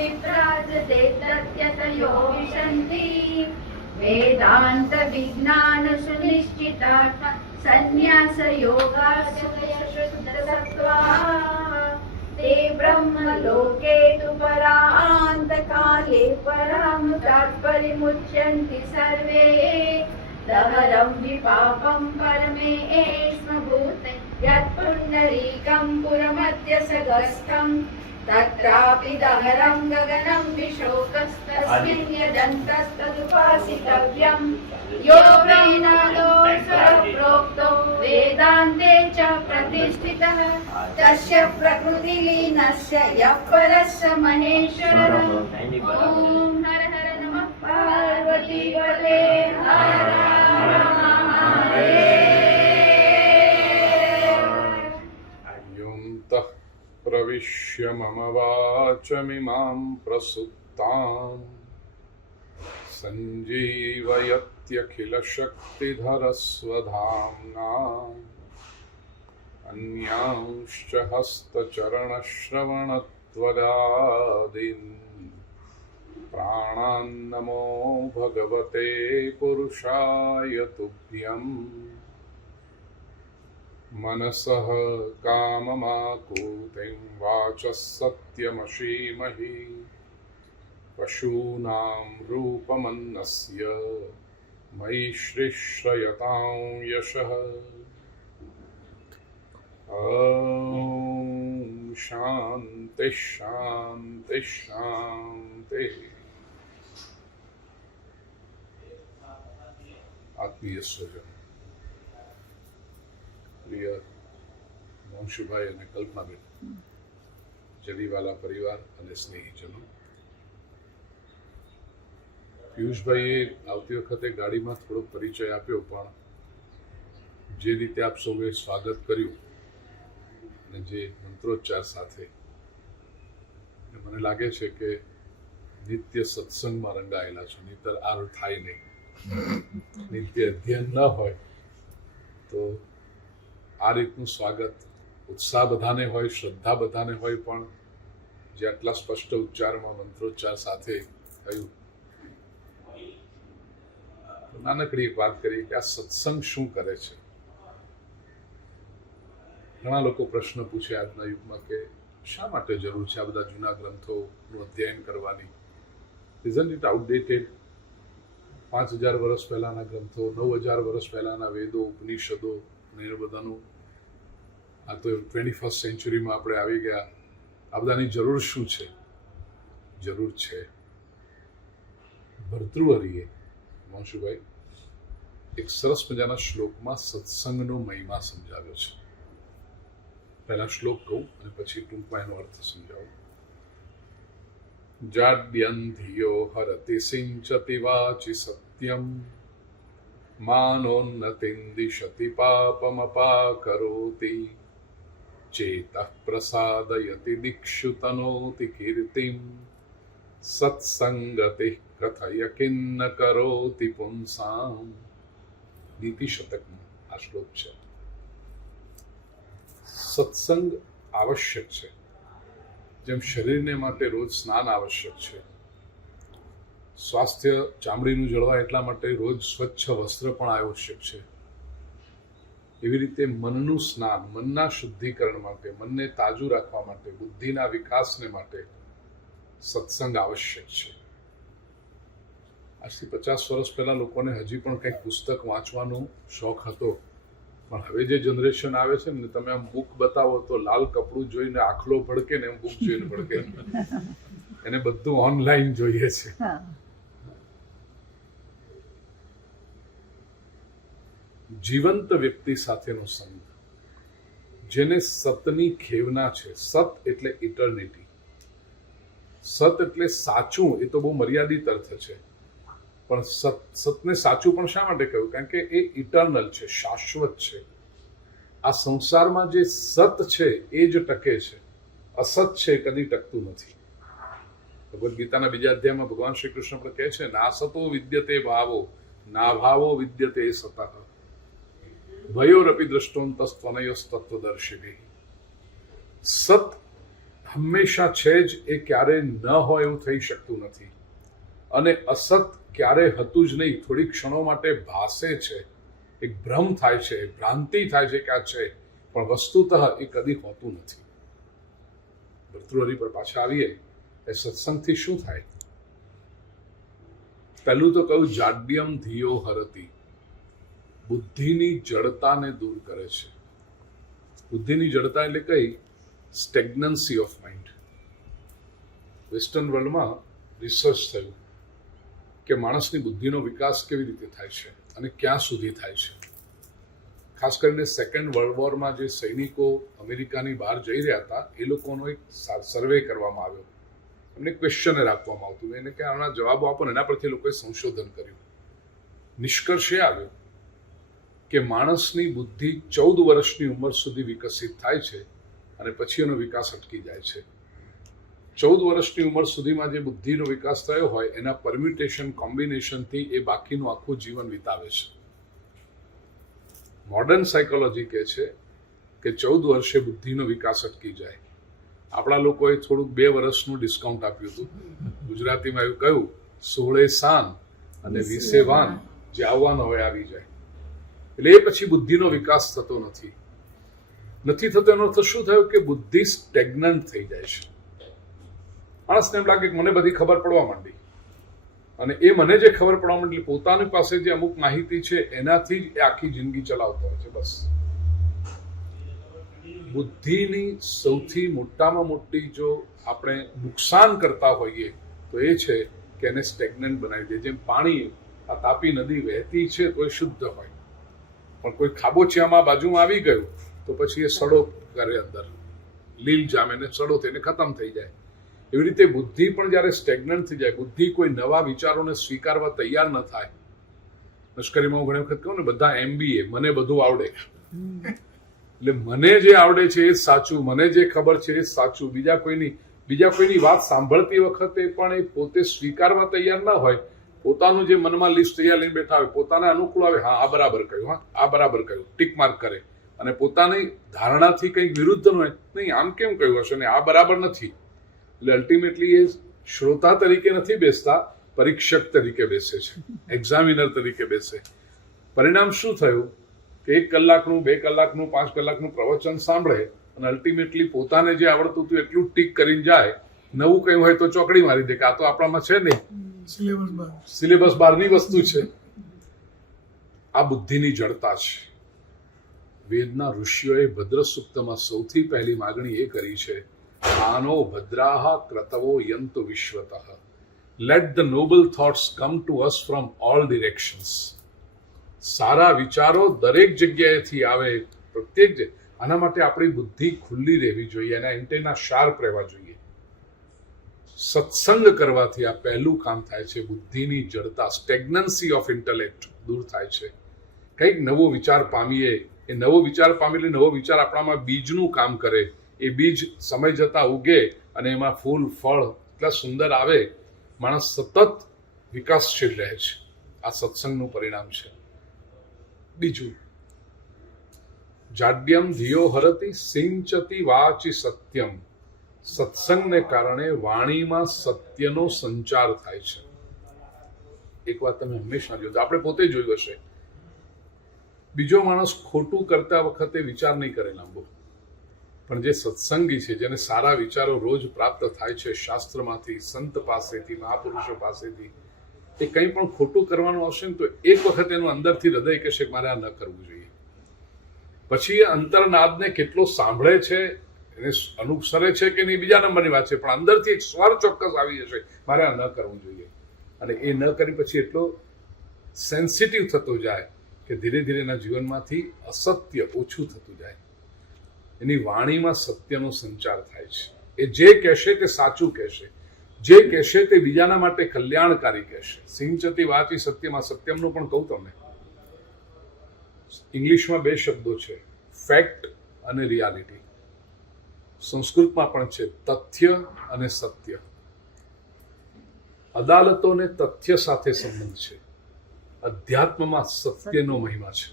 विभ्राजते तत्यतयो विशन्ति वेदान्त विज्ञान सुनिश्चितार्थ संन्यास योगास्य शुद्ध सत्त्वाः ते ब्रह्मलोके तु परान्तकाले परामुचात् परिमुच्यन्ति सर्वे दहरं विपापं परमेष्मभूते यत्पुण्डरीकं पुरमध्यसगस्थं तत्रापि दहरं गगनं विशोकस्तस्मिन् यदन्तस्तदुपासितव्यं यो वेदादो स्वप्रोक्तो वेदान्ते च प्रतिष्ठितः तस्य प्रकृतिलीनस्य यः परस्य महेश्वरः। ॐ हर हर नमः पार्वती वले हर अय्युन्तः प्रविश्य मम वाचमिमां प्रसुप्ताम् सञ्जीवयत्यखिलशक्तिधरस्वधाम्ना अन्यांश्च हस्तचरणश्रवणत्वगादीन् प्राणान्नमो भगवते पुरुषाय तुभ्यम् मनसः काममाकूतिं वाचः सत्यमशीमहि पशूनां रूपमन्नस्य मयि श्रीश्रयतां यशः। ॐ शान्ति शान्ति शान्तिः। आत्मीय स्वजन પ્રિય મોંશુભાઈ અને કલ્પનાબેન, જરીવાલા પરિવાર અને સ્નેહીજનો, પિયુષભાઈએ આવતી વખતે ગાડીમાં થોડો પરિચય આપ્યો, પણ જે રીતે આપ સૌએ સ્વાગત કર્યું અને જે મંત્રોચ્ચાર સાથે, મને લાગે છે કે નિત્ય સત્સંગમાં રંગાયેલા છો, નહીંતર આ થાય નહીં. નિત્ય અધ્યયન ન હોય તો આ રીતનું સ્વાગત, ઉત્સાહ બધાને હોય, શ્રદ્ધા બધાને હોય, પણ જે આટલા સ્પષ્ટ ઉચ્ચારમાં મંત્રોચ્ચાર સાથે થયું. નાનકડી એક વાત કરીએ કે આ સત્સંગ શું કરે છે. ઘણા લોકો પ્રશ્ન પૂછે આજના યુગમાં કે શા માટે જરૂર છે આ બધા જૂના ગ્રંથોનું અધ્યયન કરવાની? Isn't it outdated? 5000 વર્ષ પહેલાના ગ્રંથો, 9000 વર્ષ પહેલાના વેદો, ઉપનિષદો અને એ બધાનું, આ તો 21st સેન્ચુરીમાં આપણે આવી ગયા. આ બધાની જરૂર શું છે? જરૂર છે ભર્તૃહરિએ, મોંશુભાઈ, એક સરસ મજાના શ્લોકમાં સત્સંગનો મહિમા સમજાવ્યો છે. પહેલા શ્લોક કહું અને પછી ટૂંકમાં એનો અર્થ સમજાવું. જાડ્યંધિયો હરતિ સિંચતિ વાચિ સત્યમ માનોન્નતિન્દિશતિ પાપમપાકરોતિ ચેતઃ પ્રસાદયતિ દિક્ષુ તનોતિ કીર્તિમ સત્સંગતિઃ કથય કિન્ન કરોતિ પુંસામ. નીતિ શતકનો આ શ્લોક છે. સત્સંગ આવશ્યક છે, જેમ શરીરને માટે રોજ સ્નાન આવશ્યક છે, સ્વાસ્થ્ય ચામડીનું જળવાય એટલા માટે રોજ સ્વચ્છ વસ્ત્ર પણ આવશ્યક છે, એવી રીતે મનનું સ્નાન, મનના શુદ્ધિકરણ માટે, મનને તાજું રાખવા માટે, બુદ્ધિના વિકાસને માટે સત્સંગ આવશ્યક છે. આજથી 50 વર્ષ પહેલા લોકોને હજી પણ કંઈક પુસ્તક વાંચવાનો શોખ હતો, પણ હવે જે જનરેશન આવે છે ને, તમે આમ બુક બતાવો તો લાલ કપડું જોઈને આખલો ભડકે ને એમ બુક જોઈને ભડકે. એને બધું ઓનલાઈન જોઈએ છે. જીવંત વ્યક્તિ સાથેનો સંગ, જેને સતની ખેવના છે. સત એટલે ઇટર્નિટી. સત એટલે સાચું. એ તો બહુ મર્યાદિત અર્થ છે, પણ સતને સાચું પણ શા માટે કહ્યું? કારણ કે એ ઇટર્નલ છે, શાશ્વત છે. આ સંસારમાં જે સત છે એ જ ટકે છે, અસત છે કદી ટકતું નથી. ભગવદ્ ગીતાના બીજા અધ્યાયમાં ભગવાન શ્રી કૃષ્ણ પણ કહે છે, ના સતો વિદ્યતે ભાવો, ના ભાવો વિદ્યતે સતઃ, ભયોરપી દ્રષ્ટોંતસ્ત્વનયોસ્તત્વદર્શિભિ. સત હંમેશા છે જ, એ ક્યારે ન હોય એવું થઈ શકતું નથી. અને અસત ક્યારે હતું જ નહીં, થોડી ક્ષણો માટે ભાસે છે, એક ભ્રમ થાય છે, ભ્રાંતિ થાય છે કે આ છે, પણ વસ્તુતઃ એ કદી હોતું નથી. ભર્તૃહરિ પર પાછા આવીએ, એ સત્સંગથી શું થાય? પહેલું તો કહ્યું, જાડ્યમ ધિયો હરતી, બુદ્ધિની જડતાને દૂર કરે છે. બુદ્ધિની જડતા એટલે કઈ? સ્ટેગ્નન્સી ઓફ માઇન્ડ. વેસ્ટર્ન વર્લ્ડમાં રિસર્ચ થયું કે માણસની બુદ્ધિનો વિકાસ કેવી રીતે થાય છે અને ક્યાં સુધી થાય છે. ખાસ કરીને સેકન્ડ વર્લ્ડ વોરમાં જે સૈનિકો અમેરિકાની બહાર જઈ રહ્યા હતા, એ લોકોનો એક સર્વે કરવામાં આવ્યો. એમને ક્વેશ્ચન રાખવામાં આવતું, એને કે આના જવાબો આપો ને, એના પરથી લોકોએ સંશોધન કર્યું. નિષ્કર્ષ એ આવ્યો કે માણસની બુદ્ધિ 14 વર્ષની ઉંમર સુધી વિકસિત થાય છે અને પછી એનો વિકાસ અટકી જાય છે. 14 વર્ષની ઉંમર સુધીમાં જે બુદ્ધિનો વિકાસ થયો હોય, એના પરમ્યુટેશન કોમ્બિનેશનથી એ બાકીનું આખું જીવન વિતાવે છે. મોડર્ન સાયકોલોજી કહે છે કે 14 વર્ષે બુદ્ધિનો વિકાસ અટકી જાય. આપણા લોકોએ થોડુંક 2 વર્ષનું ડિસ્કાઉન્ટ આપ્યું હતું. ગુજરાતીમાં એવું કહ્યું, 16 સાન અને 20 વાન, જે આવવાનો હોય આવી જાય. એટલે એ પછી બુદ્ધિનો વિકાસ થતો નથી. થતો એનો અર્થ શું થયો કે બુદ્ધિ સ્ટેગ્નન્ટ થઈ જાય છે. માણસને એમ લાગે કે મને બધી ખબર પડવા માંડી, અને એ મને જે ખબર પડવા માંડી, પોતાની પાસે જે અમુક માહિતી છે એનાથી જ એ આખી જિંદગી ચલાવતો હોય છે. બસ બુદ્ધિની સૌથી મોટામાં મોટી જો આપણે નુકસાન કરતા હોઈએ તો એ છે કે એને સ્ટેગ્નન્ટ બનાવી દે. જેમ પાણી, આ તાપી નદી વહેતી છે તો એ શુદ્ધ હોય, પણ કોઈ ખાબોચિયામાં બાજુમાં આવી ગયું તો પછી એ સડો કરે, અંદર લીલ જામે ને સડો થઈને ખતમ થઈ જાય. એવી રીતે બુદ્ધિ પણ જ્યારે સ્ટેગ્નન્ટ થઈ જાય, બુદ્ધિ કોઈ નવા વિચારોને સ્વીકારવા તૈયાર ન થાય. લશ્કરીમાં હું ઘણી વખત કહું ને, બધા MBA, મને બધું આવડે, એટલે મને જે આવડે છે એ સાચું, મને જે ખબર છે એ સાચું. બીજા કોઈની વાત સાંભળતી વખતે પણ એ પોતે સ્વીકારવા તૈયાર ના હોય. પોતાનું જે મનમાં લિસ્ટ તૈયાર લઈને બેઠા હોય, પોતાને અનુકૂળ આવે, હા આ બરાબર કહ્યું, હા આ બરાબર કહ્યું, ટીક માર્ક કરે, અને પોતાની ધારણાથી કંઈક વિરુદ્ધ ન હોય, નહીં આમ કેમ કહ્યું હશે ને આ બરાબર નથી. એટલે અલ્ટિમેટલી એ શ્રોતા તરીકે નથી બેસતા, પરીક્ષક તરીકે બેસે છે, એક્ઝામિનર તરીકે બેસે. પરિણામ શું થયું કે 1 કલાકનું, 2 કલાકનું, 5 કલાકનું પ્રવચન સાંભળે અને અલ્ટિમેટલી પોતાને જે આવડતું હતું એટલું ટીક કરીને જાય. નવું કયું હોય તો ચોકડી મારી દે કે આ તો આપણામાં છે નહીં, સિલેબસ બહારની વસ્તુ છે. આ બુદ્ધિની જડતા છે. વેદના ઋષિઓએ ભદ્ર સૂક્તમાં સૌથી પહેલી માગણી એ કરી છે, આનો ભદ્રાહ ક્રતવો યંતુ વિશ્વતઃ, let the noble thoughts come to us from all directions. સારા વિચારો દરેક જગ્યાએથી આવે, પ્રત્યેક. આના માટે આપણી બુદ્ધિ ખુલ્લી રહેવી જોઈએ, એના એન્ટેના શાર્પ રહેવા જોઈએ. સત્સંગ કરવાથી આ પહેલું કામ થાય છે. બુદ્ધિની જડતા, સ્ટેગ્નન્સી ઓફ ઇન્ટેલેક્ટ દૂર થાય છે. કંઈક નવો વિચાર પામીએ, એ નવો વિચાર પામેલી નવો વિચાર આપણામાં બીજનું કામ કરે. એ બીજ સમય જતા ઉગે અને એમાં ફૂલ ફળ એટલા સુંદર આવે. માણસ સતત વિકાસશીલ રહે છે. આ સત્સંગનું પરિણામ છે. બીજું, જાડ્યમ ધિયો હરતી સિંચતી વાચી સત્યમ. સત્સંગને કારણે વાણીમાં સત્યનો સંચાર થાય છે. એક વાત તમે હંમેશા જોજો, આપણે પોતે જોયું હશે, બીજો માણસ ખોટું કરતા વખતે વિચાર નહીં કરે લાંબો, પણ જે સત્સંગી છે, જેને સારા વિચારો રોજ પ્રાપ્ત થાય છે શાસ્ત્રમાંથી, સંત પાસેથી, મહાપુરુષો પાસેથી, એ કંઈ પણ ખોટું કરવાનું આવશે ને તો એક વખત એનું અંદરથી હૃદય કહેશે કે મારે આ ન કરવું જોઈએ. પછી એ અંતરનાદને કેટલો સાંભળે છે, એને અનુસરે છે કે નહીં બીજા નંબરની વાત છે, પણ અંદરથી એક સ્વર ચોક્કસ આવી જશે, મારે આ ન કરવું જોઈએ. અને એ ન કરી પછી એટલો સેન્સિટિવ થતો જાય કે ધીરે ધીરે એના જીવનમાંથી અસત્ય ઓછું થતું જાય. એની વાણીમાં સત્યનો સંચાર થાય છે. એ જે કહેશે તે સાચું કહેશે, જે કહેશે તે બીજાના માટે કલ્યાણકારી કહેશે. સિંચતી વાચી સત્યમાં, સત્યમનું પણ કહું તમને, ઇંગ્લિશમાં 2 શબ્દો છે, ફેક્ટ અને રિયાલિટી. સંસ્કૃતમાં પણ છે તથ્ય અને સત્ય. અદાલતોને તથ્ય સાથે સંબંધ છે, અધ્યાત્મમાં સત્યનો મહિમા છે.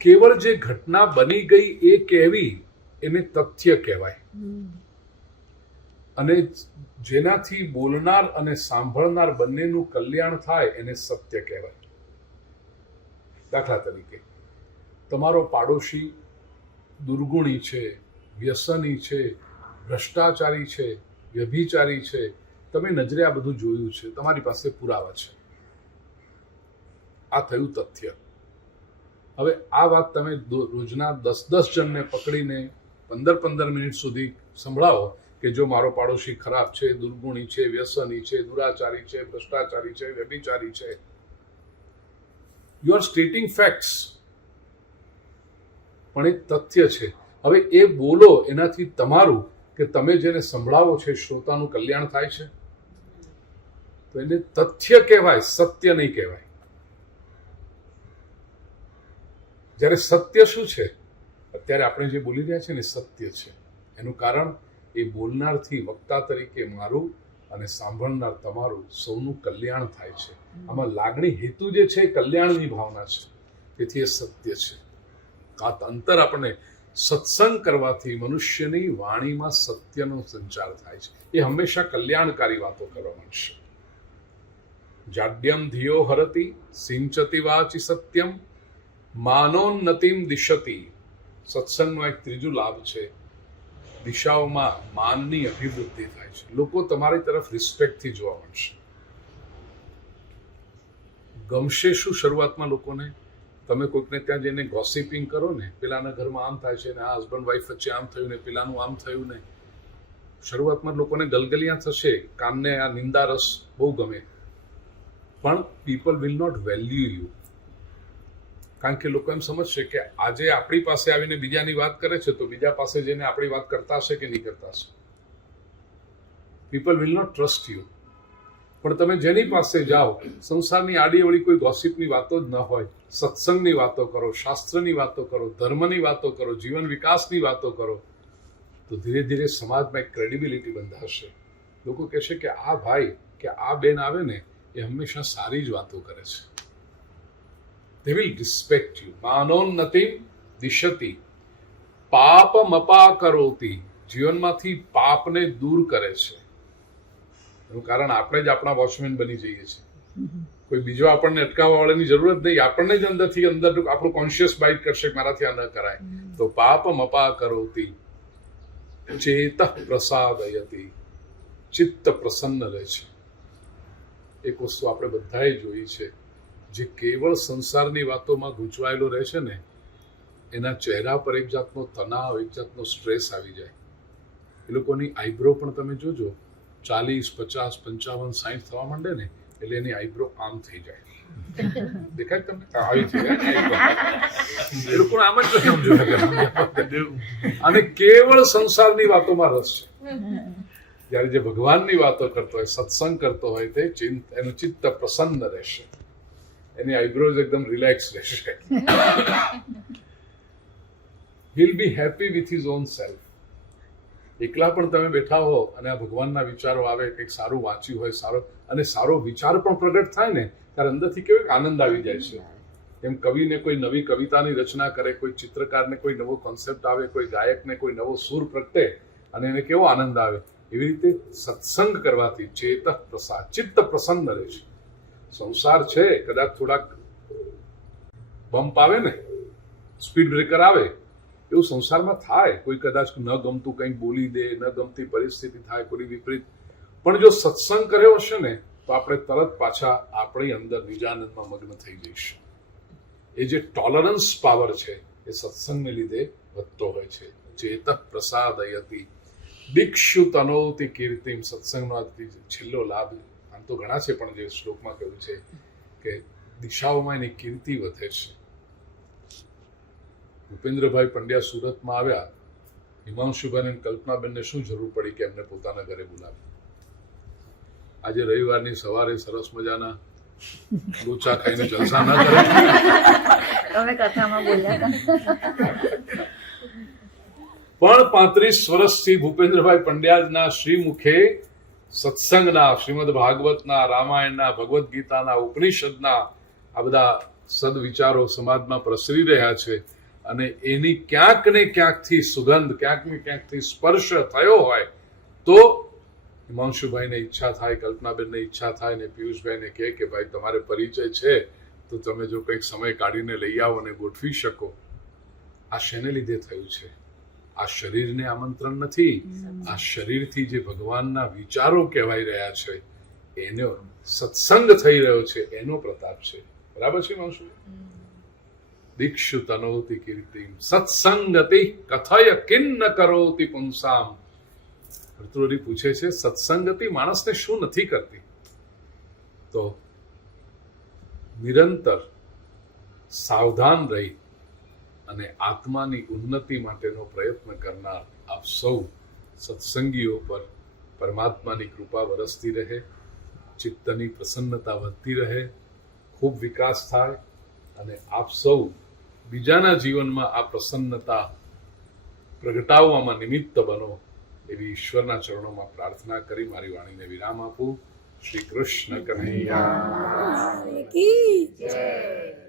કેવળ જે ઘટના બની ગઈ એ કહેવી એને તથ્ય કહેવાય. અને જેનાથી બોલનાર અને સાંભળનાર બંનેનું કલ્યાણ થાય એને સત્ય કહેવાય. દાખલા તરીકે તમારો પાડોશી દુર્ગુણી છે, વ્યસની છે, ભ્રષ્ટાચારી છે, વ્યભિચારી છે, તમે નજરે આ બધું જોયું છે, તમારી પાસે પુરાવા છે. આ થયું તથ્ય. હવે આ વાત તમે રોજના 10 જણને પકડીને 15 મિનિટ સુધી સંભળાવો કે જો મારો પાડોશી ખરાબ છે, દુર્ગુણી છે, વ્યસની છે, દુરાચારી છે, ભ્રષ્ટાચારી છે, વ્યભિચારી છે. યુ આર સ્ટેટિંગ ફેક્ટ્સ, પણ એ તથ્ય છે. હવે એ બોલો એનાથી તમારું કે તમે જેને સંભળાવો છે શ્રોતાનું કલ્યાણ થાય છે, તો એને તથ્ય કહેવાય, સત્ય નહીં કહેવાય. જ્યારે સત્ય શું છે? અત્યારે આપણે જે બોલી રહ્યા છે ને સત્ય છે. એનું કારણ એ બોલનારથી વક્તા તરીકે મારું અને સાંભળનાર તમારું સૌનું કલ્યાણ થાય છે. આમાં લાગણી હેતુ જે છે એ કલ્યાણની ભાવના છે, તેથી એ સત્ય છે. આ અંતર આપણને સત્સંગ કરવાથી મનુષ્યની વાણીમાં સત્યનો સંચાર થાય છે. એ હંમેશા કલ્યાણકારી વાતો કરવા માંડશે. જાડ્યમ ધિયો હરતિ સિંચતિ વાચી સત્યમ માનોન્નતિમ દિશતિ. સત્સંગનો એક ત્રીજો લાભ છે, દિશાઓમાં માનની અભિવૃદ્ધિ થાય છે. લોકો તમારી તરફ રિસ્પેક્ટથી જોવા મળશે. ગમશે શું શરૂઆતમાં લોકોને? તમે કોઈકને ત્યાં જઈને ગોસિપિંગ કરો ને, પેલાના ઘરમાં આમ થાય છે ને, આ હસબન્ડ વાઈફ વચ્ચે આમ થયું ને, પેલાનું આમ થયું ને, શરૂઆતમાં લોકોને ગલગલિયા થશે, કાનને આ નિંદા રસ બહુ ગમે. પણ people will not value you. કારણ કે લોકો એમ સમજશે કે આજે આપણી પાસે આવીને બીજાની વાત કરે છે, તો બીજા પાસે જઈને આપણી વાત કરતા હશે કે નહીં કરતા હશે. People will not trust you. પણ તમે જેની પાસે જાઓ, સંસારની આડીઅવળી કોઈ ગોસિપની વાતો જ ન હોય, સત્સંગની વાતો કરો, શાસ્ત્રની વાતો કરો, ધર્મની વાતો કરો, જીવન વિકાસની વાતો કરો, તો ધીરે ધીરે સમાજમાં એક ક્રેડિબિલિટી બંધાશે. લોકો કહેશે કે આ ભાઈ કે આ બેન આવે ને એ હંમેશા સારી જ વાતો કરે છે. They will respect you. માનોન્નતિમ દિશતિ પાપમપા કરોતિ. જીવનમાંથી પાપને દૂર કરે છે. એનું કારણ આપણે જ આપણા વોચમેન બની જઈએ છીએ. કોઈ બીજો આપણને અટકાવવા વાળાની જરૂરત નહીં. આપણને જ અંદરથી અંદર આપણું કોન્શિયસ બાઇટ કરશે કે મારાથી આ ન કરાય. તો પાપમપા કરોતિ ચેત પ્રસાદયતિ. ચિત્ત પ્રસન્ન રહે છે. એક વસ્તુ આપણે બધાએ જોઈ છે, જે કેવળ સંસારની વાતોમાં ગૂંચવાયેલો રહે છે ને, એના ચહેરા પર એક જાતનો તણાવ, એક જાતનો સ્ટ્રેસ આવી જાય. એ લોકોની આઈબ્રો પણ તમે જોજો, 40, 50, 55, 60 થવા માંડે ને એટલે એની આઈબ્રો આમ થઈ જાય. દેખાય તમને? આવી થઈ જાય. એ લોકો આમ જ સમજો. અને કેવળ સંસારની વાતોમાં રસ છે. જ્યારે જે ભગવાનની વાતો કરતો હોય, સત્સંગ કરતો હોય, તે એનું ચિત્ત પ્રસન્ન રહેશે. એની આઈબ્રોઝ એકદમ રિલેક્સ રહેશે. he'll be happy with his own self. એકલા પણ તમે બેઠા હો અને આ ભગવાનના વિચારો આવે, કંઈક સારું વાંચ્યું હોય, સારો વિચાર પણ પ્રગટ થાય ને, ત્યારે અંદરથી કેવો આનંદ આવી જાય છે. એમ કવિને કોઈ નવી કવિતાની રચના કરે, કોઈ ચિત્રકારને કોઈ નવો કોન્સેપ્ટ આવે, કોઈ ગાયકને કોઈ નવો સૂર પ્રગટે અને એને કેવો આનંદ આવે. એવી રીતે સત્સંગ કરવાથી ચેત પ્રસાદ, ચિત્ત પ્રસન્ન રહે છે. સંસાર છે, કદાચ થોડાક બમ્પ આવે ને, સ્પીડ બ્રેકર આવે, એવું સંસારમાં થાય. કોઈ કદાચ ન ગમતું કંઈક બોલી દે, ન ગમતી પરિસ્થિતિ થાય, કોઈ વિપરીત. પણ જો સત્સંગ કર્યો હશે ને, તો આપણે તરત પાછા આપણી અંદર નિજાનંદમાં મગ્ન થઈ જઈશું. એ જે ટોલરન્સ પાવર છે એ સત્સંગને લીધે વધતો હોય છે. ચેત પ્રસાદયતિ દિક્ષુ તનોતિ કીર્તિમ. સત્સંગનો છેલ્લો લાભ, આમ તો ઘણા છે, પણ જે શ્લોકમાં કહ્યું છે કે દિશાઓમાં એની કીર્તિ વધે છે. ભૂપેન્દ્રભાઈ પંડ્યા સુરતમાં આવ્યા, હિમાંશુભાઈ અને કલ્પનાબેનને શું જરૂર પડી કે એમને પોતાના ઘરે બોલાવ્યા. આજે રવિવારની સવારે સરસ મજાના લોચા ખાઈને જલસા ના કરે. તમે કથામાં બોલ્યા પણ 35 વર્ષથી ભૂપેન્દ્રભાઈ પંડ્યાના શ્રીમુખે સત્સંગના, શ્રીમદ ભાગવતના, રામાયણના, ભગવદ્ ગીતાના, ઉપનિષદના આ બધા સદવિચારો સમાજમાં પ્રસરી રહ્યા છે. અને એની ક્યાંક ને ક્યાંકથી સુગંધ, ક્યાંક ને ક્યાંકથી સ્પર્શ થયો હોય તો હિમાંશુભાઈને ઈચ્છા થાય, કલ્પનાબેનને ઈચ્છા થાય ને પિયુષભાઈને કહે કે ભાઈ તમારે પરિચય છે તો તમે જો કંઈક સમય કાઢીને લઈ આવો અને ગોઠવી શકો. આ શેને લીધે થયું છે? આ શરીરને આમંત્રણ નથી, આ શરીરથી જે ભગવાનના વિચારો કહેવાઈ રહ્યા છે એનો સત્સંગ થઈ રહ્યો છે એનો પ્રતાપ છે. બરાબર છે હિમાંશુ? દીક્ષુ તનોતિ કીર્તિમ સત્સંગતિ કથય કિન્ન કરોતિ પુંસામ. ભર્તૃહરિ પૂછે છે સત્સંગતિ માણસને શું નથી કરતી? તો નિરંતર સાવધાન રહી અને આત્માની ઉન્નતિ માટેનો પ્રયત્ન કરનાર આપ સૌ સત્સંગીઓ પર પરમાત્માની કૃપા વરસતી રહે, ચિત્તની પ્રસન્નતા વધતી રહે, ખૂબ વિકાસ થાય અને આપ સૌ બીજાના જીવનમાં આ પ્રસન્નતા પ્રગટાવવામાં નિમિત્ત બનો એવી ઈશ્વરના ચરણોમાં પ્રાર્થના કરી મારી વાણીને વિરામ આપું. શ્રી કૃષ્ણ કનૈયા કી જય.